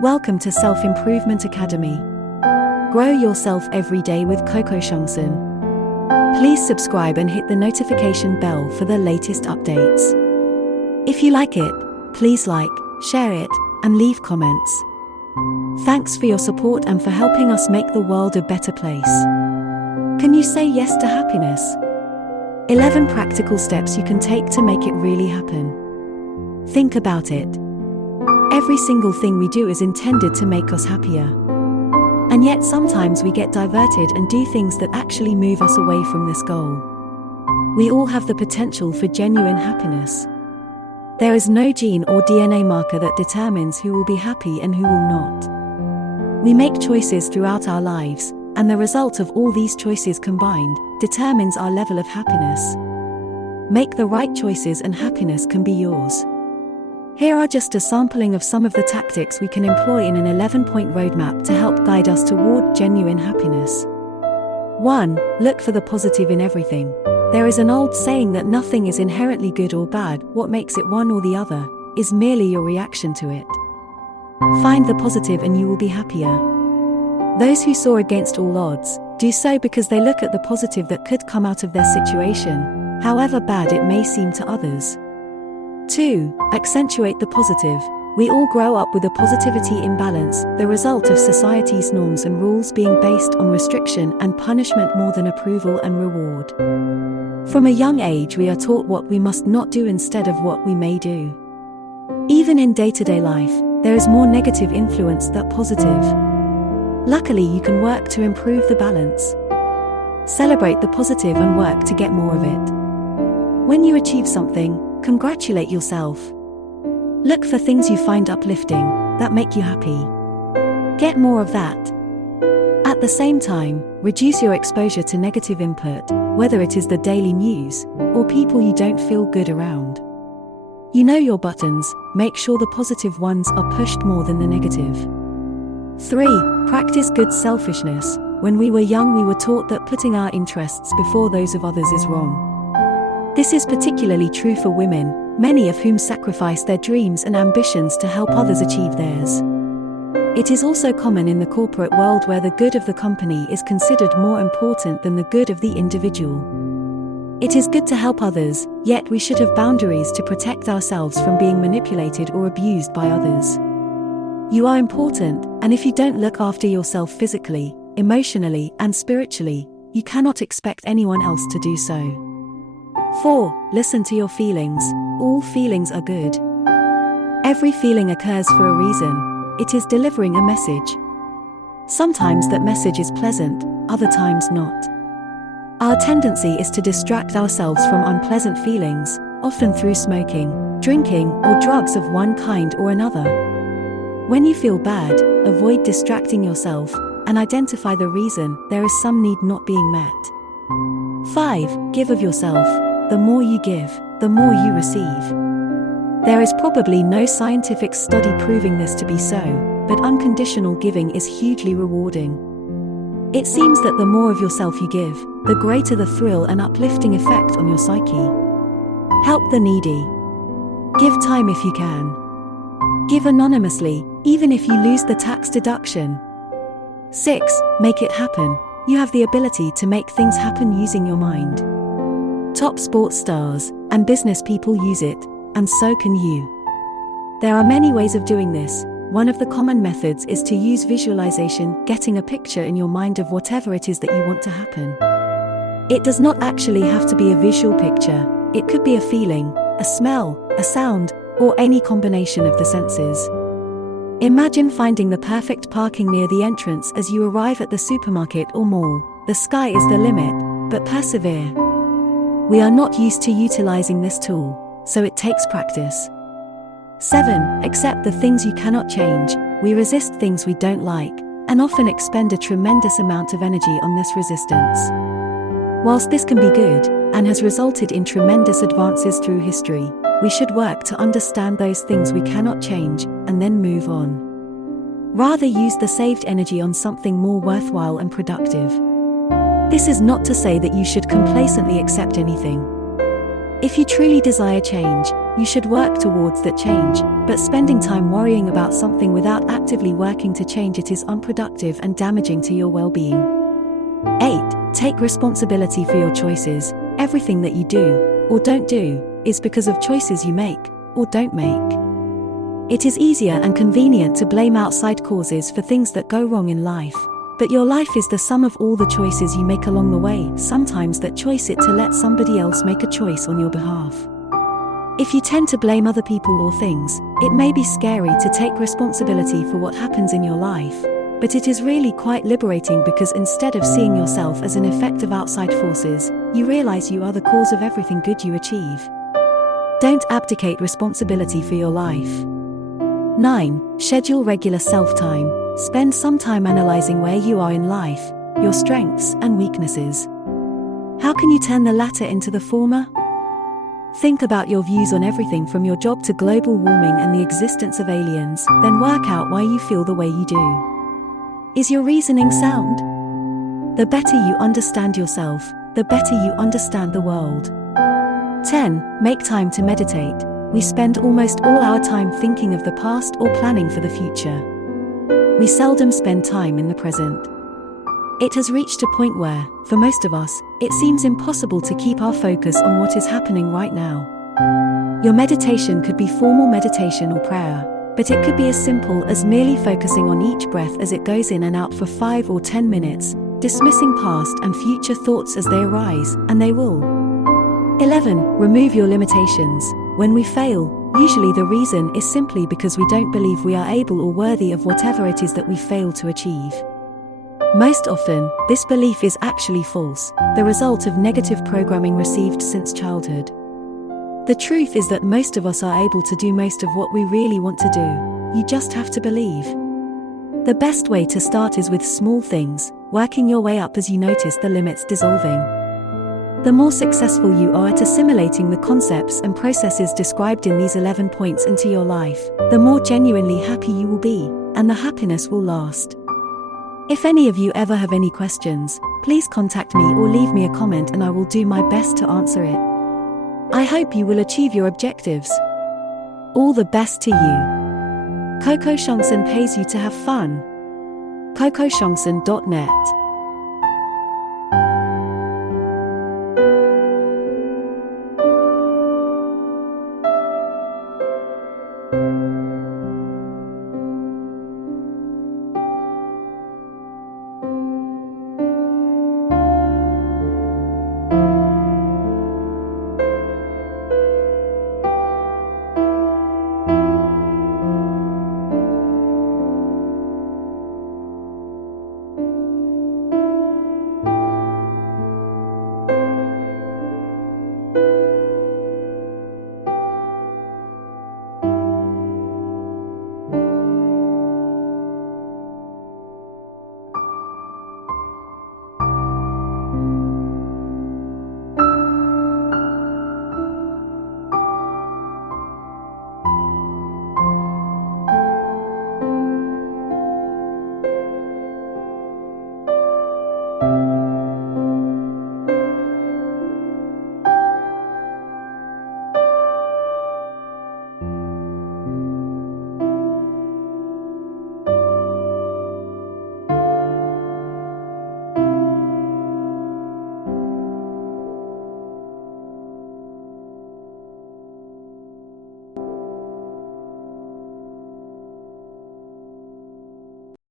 Welcome to Self-Improvement Academy. Grow yourself every day with KOKOSHUNGSAN. Please subscribe and hit the notification bell for the latest updates. If you like it, please like, share it, and leave comments. Thanks for your support and for helping us make the world a better place. Can you say yes to happiness? 11 practical steps you can take to make it really happen. Think about it. Every single thing we do is intended to make us happier. And yet sometimes we get diverted and do things that actually move us away from this goal. We all have the potential for genuine happiness. There is no gene or DNA marker that determines who will be happy and who will not. We make choices throughout our lives, and the result of all these choices combined determines our level of happiness. Make the right choices and happiness can be yours. Here are just a sampling of some of the tactics we can employ in an 11-point roadmap to help guide us toward genuine happiness. 1. Look for the positive in everything. There is an old saying that nothing is inherently good or bad. What makes it one or the other is merely your reaction to it. Find the positive and you will be happier. Those who soar against all odds do so because they look at the positive that could come out of their situation, however bad it may seem to others. 2. Accentuate the positive. We all grow up with a positivity imbalance, the result of society's norms and rules being based on restriction and punishment more than approval and reward. From a young age we are taught what we must not do instead of what we may do. Even in day-to-day life, there is more negative influence than positive. Luckily you can work to improve the balance. Celebrate the positive and work to get more of it. When you achieve something, congratulate yourself. Look for things you find uplifting, that make you happy. Get more of that. At the same time, reduce your exposure to negative input, whether it is the daily news, or people you don't feel good around. You know your buttons, make sure the positive ones are pushed more than the negative. 3. Practice good selfishness. When we were young we were taught that putting our interests before those of others is wrong. This is particularly true for women, many of whom sacrifice their dreams and ambitions to help others achieve theirs. It is also common in the corporate world where the good of the company is considered more important than the good of the individual. It is good to help others, yet we should have boundaries to protect ourselves from being manipulated or abused by others. You are important, and if you don't look after yourself physically, emotionally, and spiritually, you cannot expect anyone else to do so. 4. Listen to your feelings. All feelings are good. Every feeling occurs for a reason. It is delivering a message. Sometimes that message is pleasant, other times not. Our tendency is to distract ourselves from unpleasant feelings, often through smoking, drinking, or drugs of one kind or another. When you feel bad, avoid distracting yourself, and identify the reason. There is some need not being met. 5. Give of yourself. The more you give, the more you receive. There is probably no scientific study proving this to be so, but unconditional giving is hugely rewarding. It seems that the more of yourself you give, the greater the thrill and uplifting effect on your psyche. Help the needy. Give time if you can. Give anonymously, even if you lose the tax deduction. 6. Make it happen. You have the ability to make things happen using your mind. Top sports stars and business people use it, and so can you. There are many ways of doing this. One of the common methods is to use visualization, getting a picture in your mind of whatever it is that you want to happen. It does not actually have to be a visual picture. It could be a feeling, a smell, a sound, or any combination of the senses. Imagine finding the perfect parking near the entrance as you arrive at the supermarket or mall. The sky is the limit, but persevere. We are not used to utilizing this tool, so it takes practice. 7. Accept the things you cannot change. We resist things we don't like, and often expend a tremendous amount of energy on this resistance. Whilst this can be good, and has resulted in tremendous advances through history, we should work to understand those things we cannot change, and then move on. Rather use the saved energy on something more worthwhile and productive. This is not to say that you should complacently accept anything. If you truly desire change, you should work towards that change, but spending time worrying about something without actively working to change it is unproductive and damaging to your well-being. 8. Take responsibility for your choices. Everything that you do, or don't do, is because of choices you make, or don't make. It is easier and convenient to blame outside causes for things that go wrong in life, but your life is the sum of all the choices you make along the way. Sometimes that choice is to let somebody else make a choice on your behalf. If you tend to blame other people or things, it may be scary to take responsibility for what happens in your life, but it is really quite liberating because instead of seeing yourself as an effect of outside forces, you realize you are the cause of everything good you achieve. Don't abdicate responsibility for your life. 9. Schedule regular self-time. Spend some time analyzing where you are in life, your strengths and weaknesses. How can you turn the latter into the former? Think about your views on everything from your job to global warming and the existence of aliens, then work out why you feel the way you do. Is your reasoning sound? The better you understand yourself, the better you understand the world. 10. Make time to meditate. We spend almost all our time thinking of the past or planning for the future. We seldom spend time in the present. It has reached a point where, for most of us, it seems impossible to keep our focus on what is happening right now. Your meditation could be formal meditation or prayer, but it could be as simple as merely focusing on each breath as it goes in and out for 5 or 10 minutes, dismissing past and future thoughts as they arise, and they will. 11. Remove your limitations. When we fail, usually the reason is simply because we don't believe we are able or worthy of whatever it is that we fail to achieve. Most often, this belief is actually false, the result of negative programming received since childhood. The truth is that most of us are able to do most of what we really want to do. You just have to believe. The best way to start is with small things, working your way up as you notice the limits dissolving. The more successful you are at assimilating the concepts and processes described in these 11 points into your life, the more genuinely happy you will be, and the happiness will last. If any of you ever have any questions, please contact me or leave me a comment and I will do my best to answer it. I hope you will achieve your objectives. All the best to you. KOKOSHUNGSAN pays you to have fun. KOKOSHUNGSAN.net